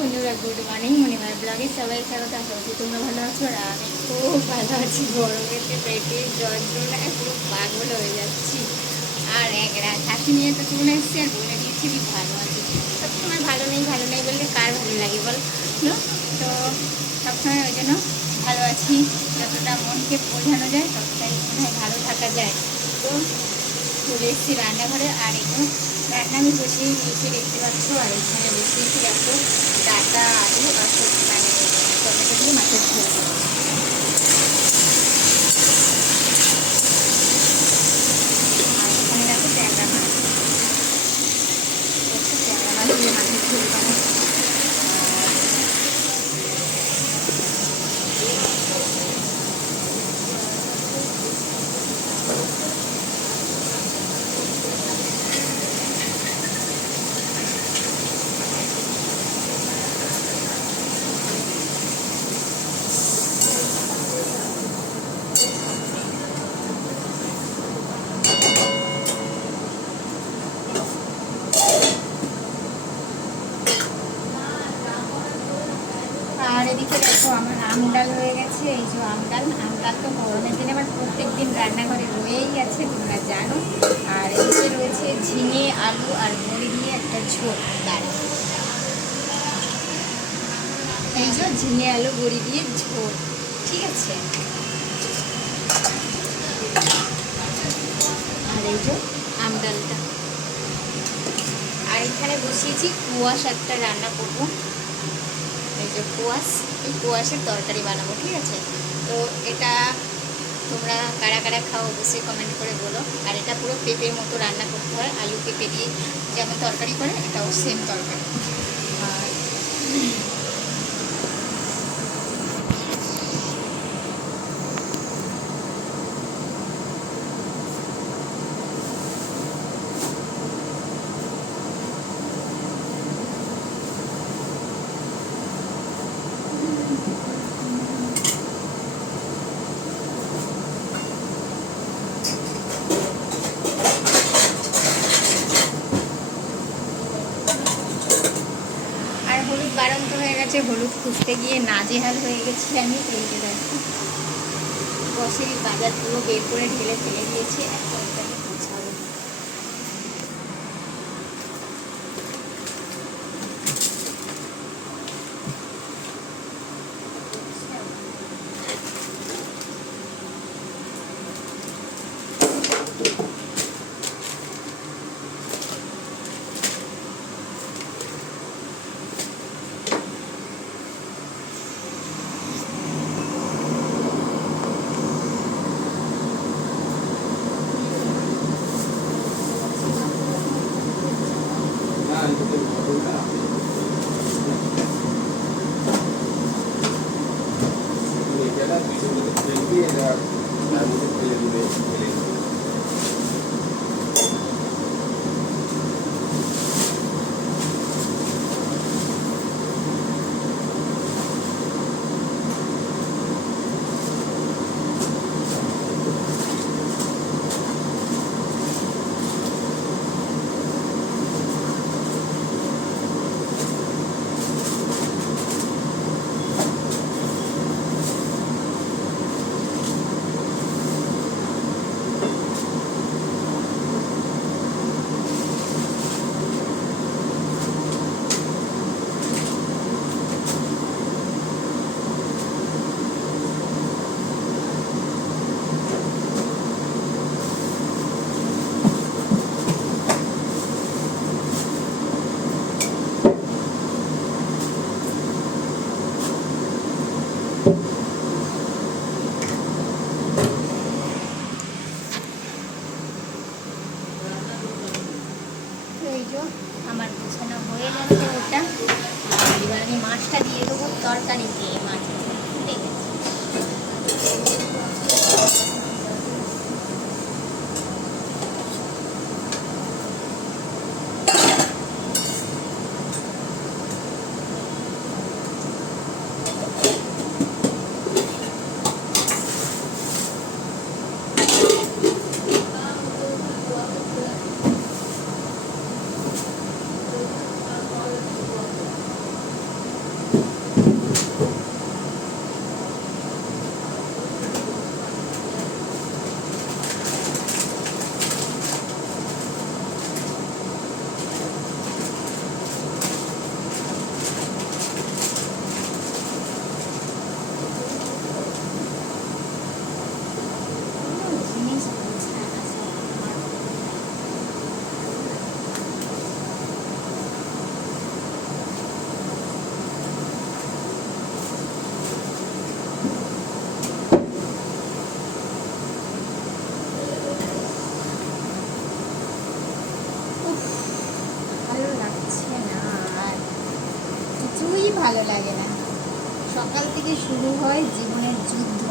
বন্ধুরা good morning মণিমার ব্লগে সবাই স্বাগত। আশা করছি তোমরা ভালো আছো আর আমি খুব ভালো আছি। গরমেতে পেটে যন্ত্রণায় পুরো পাগল হয়ে যাচ্ছি। আর এক হাসি নিয়ে তো চলে এসেছি আর বলে দিয়েছি কি ভালো আছি। সবসময় ভালো নেই ভালো নেই বললে কার ভালো লাগে বল? তো সবসময় ওই জন্য ভালো আছি। যতটা মনকে বোঝানো যায়, ততটাই মনে হয় ভালো থাকা যায়। তো চলে এসেছি রান্নাঘরে আর একটু রান্না আমি বসিয়ে দিয়েছি দেখতে পাচ্ছ আর এখানে বসিয়েছি দেখো ডাটা আলু আর সব মানে টমেটো দিয়ে মাছের ঝোল আর এখানে দেখো ট্যাংরা মাছ দেখো ট্যাংরা মাছ দিয়ে মাছের ঝোল বানাচ্ছি আর এদিকে দেখো আমার আম ডাল হয়ে গেছে, এই যে আম ডাল আম ডাল তো গরমের দিনে আমার প্রত্যেক দিন রান্নাঘরে রয়েই আছে, তোমরা জানো। আর এদিকে রয়েছে ঝিঙে, আলু আর বড়ি দিয়ে একটা ঝোল, ডাল। এই যে ঝিঙে, আলু বড়ি দিয়ে ঝোল, ঠিক আছে? আর এই যে আম ডালটা আর এখানে বসিয়েছি কুয়াশ একটা রান্না করব। যে কুয়াশ, এই কুয়াশের তরকারি বানাবো, ঠিক আছে? তো এটা তোমরা কারা কারা খাও অবশ্যই কমেন্ট করে বলো। আর এটা পুরো পেঁপের মতো রান্না করতে হয় আলু পেঁপে দিয়ে যেমন তরকারি করে, এটাও সেম তরকারি। আর হলুদ বাড়ন্ত হয়ে গেছে, হলুদ খুঁজতে গিয়ে নাজেহাল হয়ে গেছি আমি। এই যে দেখো বসের বাজার পুরো বের করে ঢেলে ফেলে দিয়েছি। এখন তো এই যে আমার গোছানো হয়ে যাচ্ছে ওটা। এবার আমি মাছটা দিয়ে দেবো তরকারিতে মাছ ভালো লাগে না। সকাল থেকে শুরু হয় জীবনের যুদ্ধ।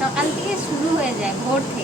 সকাল থেকে শুরু হয়ে যায় ভোর থেকে।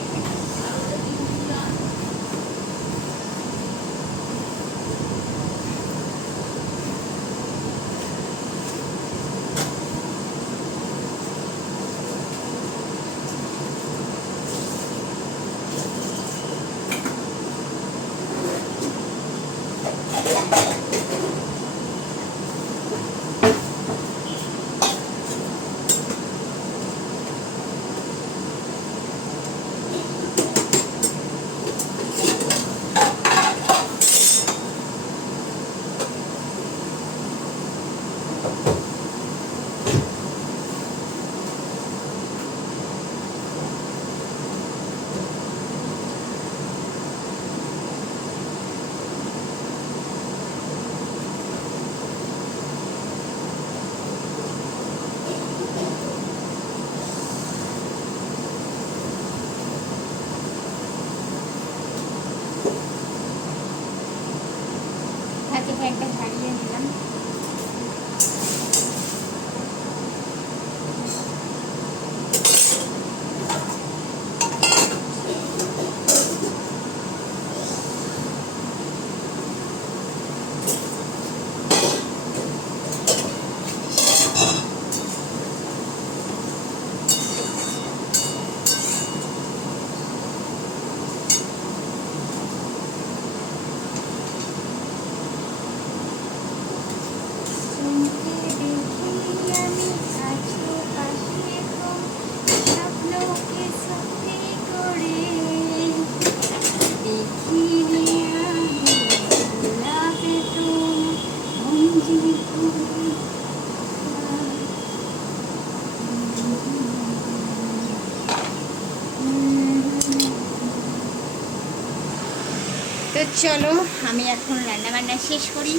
তো চলো, আমি এখন রান্না বান্না শেষ করি।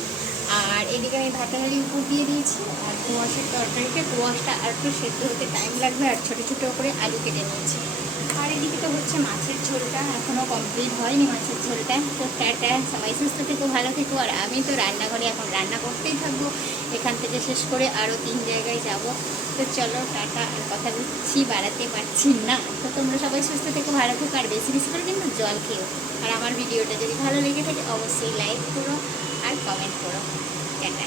আর এদিকে আমি ভাতে হালি উপর দিয়ে দিয়েছি। আর কুয়াশের তরকারিতে কুয়াশটা আর একটু সেদ্ধ হতে টাইম লাগবে, আর ছোটো ছোটো করে আলু কেটে নিয়েছি। হচ্ছে মাছের ঝোলটা এখনও কমপ্লিট হয়নি মাছের ঝোলটা। তো টাটা সবাই সুস্থ থেকো, ভালো থেকো। আর আমি তো রান্নাঘরে এখন রান্না করতেই থাকব। এখান থেকে শেষ করে আরও তিন জায়গায় যাব। তো চলো টাটা আর কথা দিচ্ছি, বাড়াতে পারছি না। তো তোমরা সবাই সুস্থ থেকো, ভালো থেকো, আর বেশি বেশি করে কিন্তু জল খেও। আর আমার ভিডিওটা যদি ভালো লেগে থাকে, অবশ্যই লাইক করো আর কমেন্ট করো। টাটা